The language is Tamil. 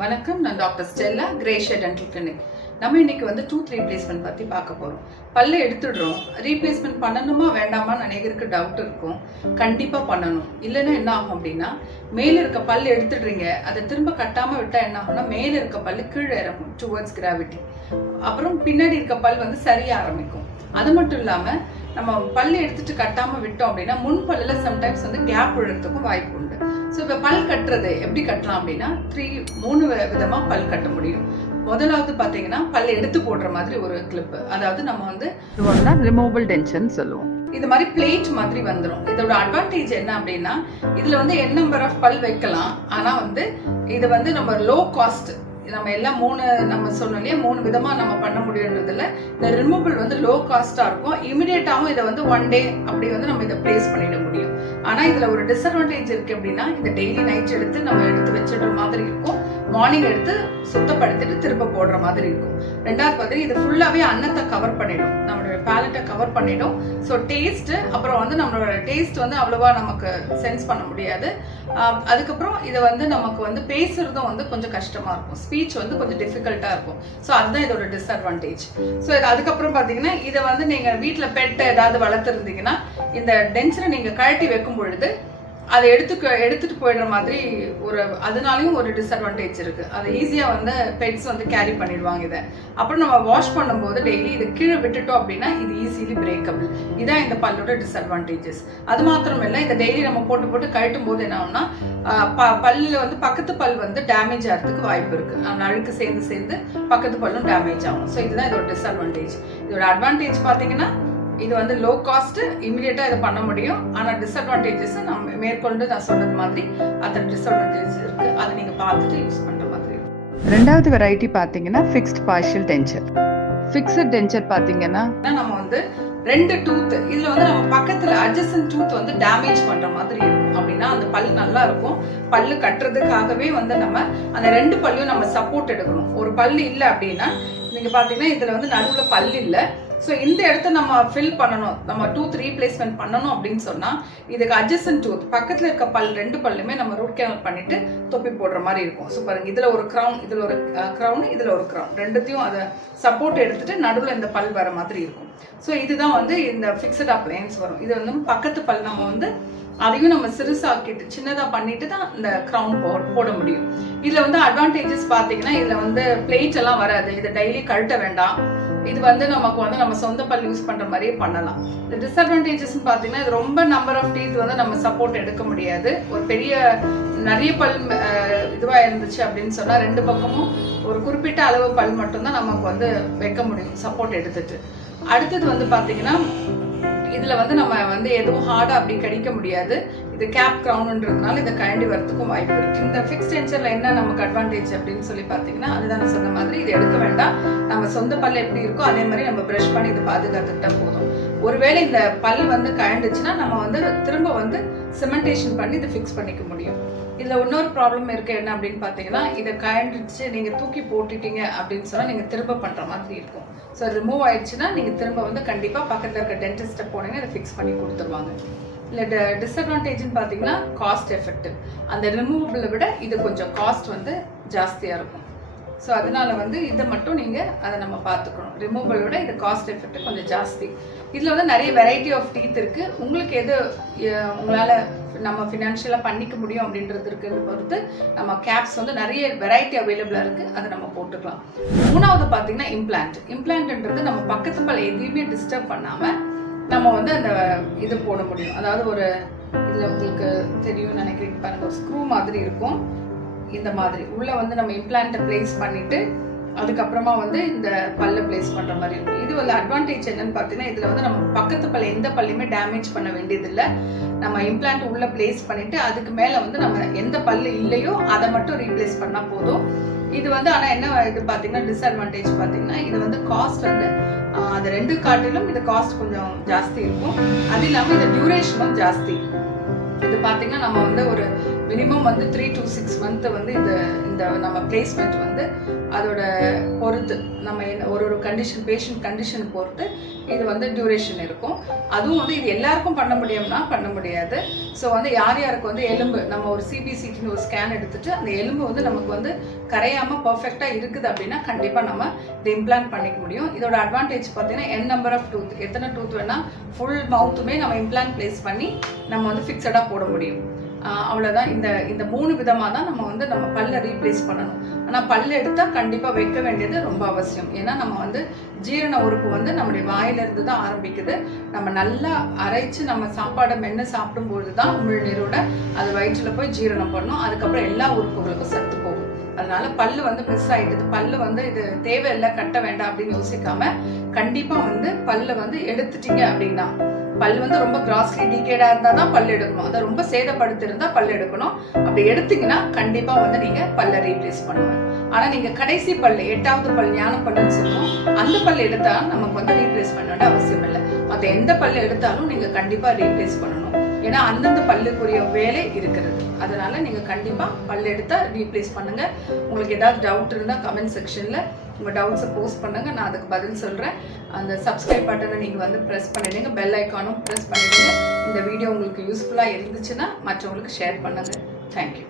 வணக்கம், நான் doctor Stella, Gracia dental clinic. நம்ம இன்னைக்கு வந்து டூத் ரீப்ளேஸ்மெண்ட் பற்றி பார்க்க போகிறோம். பல்லை எடுத்துடுறோம், ரீப்ளேஸ்மெண்ட் பண்ணணுமா வேண்டாமா அநேகருக்கு டவுட் இருக்கும். கண்டிப்பாக பண்ணணும். இல்லைன்னா என்ன ஆகும் அப்படின்னா, மேலே இருக்க பல் எடுத்துடுறீங்க, அதை திரும்ப கட்டாமல் விட்டால் என்ன ஆகும்னா மேலே இருக்க பல் கீழே இறங்கும் டுவர்ட்ஸ் கிராவிட்டி. அப்புறம் பின்னாடி இருக்க பல் வந்து சரிய ஆரம்பிக்கும். அது மட்டும் இல்லாமல் நம்ம பல் எடுத்துட்டு கட்டாமல் விட்டோம் அப்படின்னா முன் பல்லில் சம்டைம்ஸ் வந்து கேப் விழுறதுக்கும் வாய்ப்பு உண்டு. ஸோ இப்போ பல் கட்டுறது எப்படி கட்டலாம் அப்படின்னா மூணு விதமாக பல் கட்ட முடியும். முதலாவது பார்த்தீங்கன்னா பல் எடுத்து போடுற மாதிரி ஒரு கிளிப்பு, அதாவது நம்ம வந்து ரிமூவபிள் டென்ஷன் சொல்லுவோம். இது மாதிரி பிளேட் மாதிரி வந்துடும். இதோட அட்வான்டேஜ் என்ன அப்படின்னா, இதில் வந்து என் நம்பர் ஆஃப் பல் வைக்கலாம். ஆனால் வந்து இது வந்து நம்ம லோ காஸ்ட், நம்ம எல்லாம் நம்ம சொன்னோம் இல்லையா, 3 விதமாக நம்ம பண்ண முடியுன்றதுல இந்த ரிமூவபிள் வந்து லோ காஸ்ட்டாக இருக்கும். இமிடியேட்டாகவும் இதை வந்து 1 டே அப்படி வந்து நம்ம இதை பிளேஸ் பண்ணிட முடியும். ஆனால் இதில் ஒரு டிஸ்அட்வான்டேஜ் இருக்குது அப்படின்னா, இந்த டெய்லி நைட் எடுத்து வச்சிடுற மாதிரி இருக்கும். மார்னிங் எடுத்து சுத்தப்படுத்திட்டு திரும்ப போடுற மாதிரி இருக்கும். ரெண்டாவது பார்த்தீங்கன்னா இது ஃபுல்லாகவே அன்னத்தை கவர் பண்ணிடும், நம்மளோட பேலட்டை கவர் பண்ணிடும். ஸோ டேஸ்ட்டு, அப்புறம் வந்து நம்மளோட டேஸ்ட் வந்து அவ்வளோவா நமக்கு சென்ஸ் பண்ண முடியாது. அதுக்கப்புறம் இதை வந்து நமக்கு வந்து பேசுறதும் வந்து கொஞ்சம் கஷ்டமாக இருக்கும், ஸ்பீச் வந்து கொஞ்சம் டிஃபிகல்ட்டாக இருக்கும். ஸோ அதுதான் இதோட டிஸ்அட்வான்டேஜ். ஸோ இது அதுக்கப்புறம் பார்த்தீங்கன்னா இதை வந்து நீங்கள் வீட்டில் பெட் ஏதாவது வளர்த்துருந்தீங்கன்னா இந்த டென்ஷனை நீங்கள் கழட்டி வைக்கும் பொழுது அதை எடுத்துட்டு போயிடுற மாதிரி அதனாலையும் ஒரு டிஸ்அட்வான்டேஜ் இருக்குது. அதை ஈஸியாக வந்து பெட்ஸ் வந்து கேரி பண்ணிடுவாங்க இதை. அப்புறம் நம்ம வாஷ் பண்ணும்போது டெய்லி இதை கீழே விட்டுட்டோம் அப்படின்னா இது ஈஸிலி பிரேக்கபிள். இதான் இந்த பல்லோட டிஸ்அட்வான்டேஜஸ். அது மாத்திரம் இல்லை, இதை டெய்லி நம்ம போட்டு கழட்டும் போது என்ன ஆகும்னா பல்லில் வந்து பக்கத்து பல் வந்து டேமேஜ் ஆகிறதுக்கு வாய்ப்பு இருக்குது. அந்த அழுக்கு சேர்ந்து பக்கத்து பல்லும் டேமேஜ் ஆகும். ஸோ இதுதான் இதோட டிஸ்அட்வான்டேஜ். இதோட அட்வான்டேஜ் பார்த்தீங்கன்னா இது வந்து லோ காஸ்ட், இமீடியட்டாக இதை பண்ண முடியும். ஆனால் டிஸ்அட்வான்டேஜஸ் நான் மேற்கொண்டு சொன்னது மாதிரி அத்தனை டிஸ்அட்வான்டேஜஸ் இருக்குது. அதை நீங்கள் பார்த்துட்டு யூஸ் பண்ணுற மாதிரி இருக்கும். ரெண்டாவது வெரைட்டி பார்த்தீங்கன்னா fixed partial denture. Fixed denture பார்த்தீங்கன்னா நம்ம வந்து 2 டூத், இதில் வந்து நம்ம பக்கத்தில் அட்ஜசன்ட் டூத் வந்து டேமேஜ் பண்ணுற மாதிரி இருக்கும். அப்படின்னா அந்த பல் நல்லா இருக்கும், பல்லு கட்டுறதுக்காகவே வந்து நம்ம அந்த 2 பல்லையும் நம்ம சப்போர்ட் எடுக்கணும். ஒரு பல் இல்லை அப்படின்னா நீங்கள் பார்த்தீங்கன்னா இதில் வந்து நடுவில் பல் இல்லை. ஸோ இந்த இடத்த நம்ம ஃபில் பண்ணணும், நம்ம டூத் ரீப்ளேஸ்மெண்ட் பண்ணணும் அப்படின்னு சொன்னால் இதுக்கு அட்ஜசன்ட் டூத் பக்கத்தில் இருக்க 2 பல்லுமே நம்ம ரூட் கேனல் பண்ணிட்டு தொப்பி போடுற மாதிரி இருக்கும். ஸோ பாருங்க, இதில் ஒரு க்ரௌன், இதில் ஒரு க்ரௌன், இதில் ஒரு க்ரௌன், ரெண்டுத்தையும் அதை சப்போர்ட் எடுத்துட்டு நடுவில் இந்த பல் வர மாதிரி இருக்கும். ஸோ இதுதான் வந்து இந்த ஃபிக்ஸட் அப்ளையன்ஸ் வரும். இது வந்து பக்கத்து பல் நம்ம வந்து அதையும் நம்ம சிறுசாக்கிட்டு சின்னதாக பண்ணிட்டு தான் இந்த க்ரௌன் போட முடியும். இதில் வந்து அட்வான்டேஜஸ் பார்த்தீங்கன்னா இதில் வந்து பிளேட் எல்லாம் வராது, இதை டெய்லி கழட்ட வேண்டாம். இது வந்து நமக்கு வந்து நம்ம சொந்த பல் யூஸ் பண்ணுற மாதிரியே பண்ணலாம். இந்த டிஸ்அட்வான்டேஜஸ்ன்னு பார்த்தீங்கன்னா இது ரொம்ப நம்பர் ஆஃப் டீத் வந்து நம்ம சப்போர்ட் எடுக்க முடியாது. ஒரு நிறைய பல் இதுவாக இருந்துச்சு அப்படின்னு சொன்னால் 2 பக்கமும் ஒரு குறிப்பிட்ட அளவு பல் மட்டும்தான் நமக்கு வந்து வைக்க முடியும் சப்போர்ட் எடுத்துட்டு. அடுத்தது வந்து பார்த்தீங்கன்னா இதில் வந்து நம்ம வந்து எதுவும் ஹார்டாக அப்படி கடிக்க முடியாது. இது கேப் க்ரௌன்ன்றதுனால இதை கழண்டி வரத்துக்கும் வாய்ப்பு இருக்குது. இந்த ஃபிக்ஸ் டென்ச்சரில் என்ன நமக்கு அட்வான்டேஜ் அப்படின்னு சொல்லி பார்த்தீங்கன்னா, அதுதான் நான் சொன்ன மாதிரி இது எடுக்க வேண்டாம். நம்ம சொந்த பல் எப்படி இருக்கோ அதே மாதிரி நம்ம ப்ரஷ் பண்ணி இதை பாதுகாத்துக்கிட்டா போதும். ஒருவேளை இந்த பல் வந்து கழண்டுச்சுன்னா நம்ம வந்து திரும்ப வந்து சிமெண்டேஷன் பண்ணி இதை ஃபிக்ஸ் பண்ணிக்க முடியும். இதில் இன்னொரு ப்ராப்ளம் இருக்குது, என்ன அப்படின்னு பார்த்தீங்கன்னா இதை கழண்டுச்சு நீங்கள் தூக்கி போட்டுட்டீங்க அப்படின்னு சொன்னால் நீங்கள் திரும்ப பண்ணுற மாதிரி இருக்கும். ஸோ ரிமூவ் ஆயிடுச்சுன்னா நீங்கள் திரும்ப வந்து கண்டிப்பாக பக்கத்தில் இருக்க டென்டிஸ்ட்டை போனீங்கன்னா இதை ஃபிக்ஸ் பண்ணி கொடுத்துருவாங்க. இல்லை டிஸ்அட்வான்டேஜ்னு பார்த்தீங்கன்னா காஸ்ட் எஃபெக்டிவ். அந்த ரிமூவபிளை விட இது கொஞ்சம் காஸ்ட் வந்து ஜாஸ்தியாக இருக்கும். ஸோ அதனால வந்து இதை மட்டும் நீங்கள் அதை நம்ம பார்த்துக்கணும். ரிமூவபிளை விட இது காஸ்ட் எஃபெக்ட் கொஞ்சம் ஜாஸ்தி. இதில் வந்து நிறைய வெரைட்டி ஆஃப் டீத் இருக்குது. உங்களுக்கு எது உங்களால் நம்ம ஃபினான்ஷியலாக பண்ணிக்க முடியும் அப்படின்றது இருக்கிறத பொறுத்து நம்ம கேப்ஸ் வந்து நிறைய வெரைட்டி அவைலபிளாக இருக்குது, அதை நம்ம போட்டுக்கலாம். மூணாவது பார்த்தீங்கன்னா இம்ப்ளான்ட்ன்றது நம்ம பக்கத்து பல் எதையுமே டிஸ்டர்ப் பண்ணாமல் நம்ம வந்து அந்த இது போட முடியும். அதாவது இதில் உங்களுக்கு தெரியும் நினைக்கிறீங்க பாருங்கள், ஒரு ஸ்க்ரூ மாதிரி இருக்கும். இந்த மாதிரி உள்ளே வந்து நம்ம இம்ப்ளான்ட்டை பிளேஸ் பண்ணிவிட்டு அதுக்கப்புறமா வந்து இந்த பல்லை பிளேஸ் பண்ணுற மாதிரி இருக்கும். இது வந்து அட்வான்டேஜ் என்னன்னு பார்த்தீங்கன்னா இதில் வந்து நம்ம பக்கத்து பல்ல எந்த பல்லையுமே டேமேஜ் பண்ண வேண்டியதில்லை. நம்ம இம்ப்ளான்ட் உள்ளே பிளேஸ் பண்ணிவிட்டு அதுக்கு மேலே வந்து நம்ம எந்த பல்லு இல்லையோ அதை மட்டும் ரீப்ளேஸ் பண்ணால் போதும். இது வந்து ஆனால் என்ன இது பார்த்தீங்கன்னா டிஸ்அட்வான்டேஜ் பார்த்தீங்கன்னா இது வந்து காஸ்ட் வந்து அது 2 காட்டிலும் இது காஸ்ட் கொஞ்சம் ஜாஸ்தி இருக்கும். அது இல்லாமல் இந்த டியூரேஷனும் ஜாஸ்தி. இது பார்த்தீங்கன்னா நம்ம வந்து ஒரு மினிமம் வந்து 3 to 6 மந்த் வந்து இந்த நம்ம பிளேஸ்மெண்ட் வந்து அதோட பொறுத்து நம்ம ஒரு கண்டிஷன் பேஷண்ட் கண்டிஷன் பொறுத்து இது வந்து டியூரேஷன் இருக்கும். அதுவும் வந்து இது எல்லாருக்கும் பண்ண முடியும்னா பண்ண முடியாது. ஸோ வந்து யார் யாருக்கு வந்து எலும்பு நம்ம ஒரு சிபிசிடின்னு ஒரு ஸ்கேன் எடுத்துட்டு அந்த எலும்பு வந்து நமக்கு வந்து கரையாமல் பர்ஃபெக்டாக இருக்குது அப்படின்னா கண்டிப்பாக நம்ம இதை இம்ப்ளான்ட் பண்ணிக்க முடியும். இதோட அட்வான்டேஜ் பார்த்தீங்கன்னா n நம்பர் ஆஃப் டூத், எத்தனை டூத் வேணால் ஃபுல் மவுத்துமே நம்ம இம்ப்ளான்ட் பிளேஸ் பண்ணி நம்ம வந்து ஃபிக்ஸடாக போட முடியும். அவ்வளோதான். இந்த 3 விதமாக தான் நம்ம வந்து நம்ம பல்லை ரீப்ளேஸ் பண்ணணும். ஆனால் பல் எடுத்தால் கண்டிப்பாக வைக்க வேண்டியது ரொம்ப அவசியம். ஏன்னா நம்ம வந்து ஜீரண உறுப்பு வந்து நம்முடைய வாயிலிருந்து தான் ஆரம்பிக்குது. நம்ம நல்லா அரைச்சு நம்ம சாப்பாடை மென்று சாப்பிடும்போது தான் உமிழ்நீரோட அது வயிற்றில் போய் ஜீரணம் பண்ணணும். அதுக்கப்புறம் எல்லா உறுப்புகளுக்கும் சத்து போகும். அதனால பல்லு வந்து மிஸ் ஆகிடுது, பல்லு வந்து இது தேவையில்லை கட்ட வேண்டாம் அப்படின்னு யோசிக்காம கண்டிப்பாக வந்து பல்லை வந்து எடுத்துட்டீங்க அப்படின்னா, பல் வந்து ரொம்ப கிராஸ்லி டீகேடா இருந்தா தான் பல் எடுக்கணும். அதை ரொம்ப சேதப்படுத்திருந்தா பல் எடுக்கணும். அப்படி எடுத்தீங்கன்னா கண்டிப்பா வந்து நீங்க பல்லை ரீப்ளேஸ் பண்ணுவேன். ஆனா நீங்க கடைசி பல் 8வது பல் ஞான பல்லுன்னு சொல்லுவோம், அந்த பல் எடுத்தா நமக்கு வந்து ரீப்ளேஸ் பண்ண வேண்டிய அவசியம் இல்லை. மற்ற எந்த பல் எடுத்தாலும் நீங்க கண்டிப்பா ரீப்ளேஸ் பண்ணணும். ஏன்னா அந்தந்த பல்லுக்குரிய வேலை இருக்கிறது. அதனால நீங்க கண்டிப்பா பல் எடுத்தா ரீப்ளேஸ் பண்ணுங்க. உங்களுக்கு ஏதாவது டவுட் இருந்தா கமெண்ட் செக்ஷன்ல உங்க டவுட்ஸை போஸ்ட் பண்ணுங்க, நான் அதுக்கு பதில் சொல்றேன். அந்த சப்ஸ்கிரைப் பட்டனை நீங்க வந்து ப்ரெஸ் பண்ணிடுங்க, பெல் ஐக்கானும் ப்ரெஸ் பண்ணிடுங்க. இந்த வீடியோ உங்களுக்கு யூஸ்ஃபுல்லா இருந்துச்சுன்னா மற்றவங்களுக்கு ஷேர் பண்ணுங்க. தேங்க்யூ.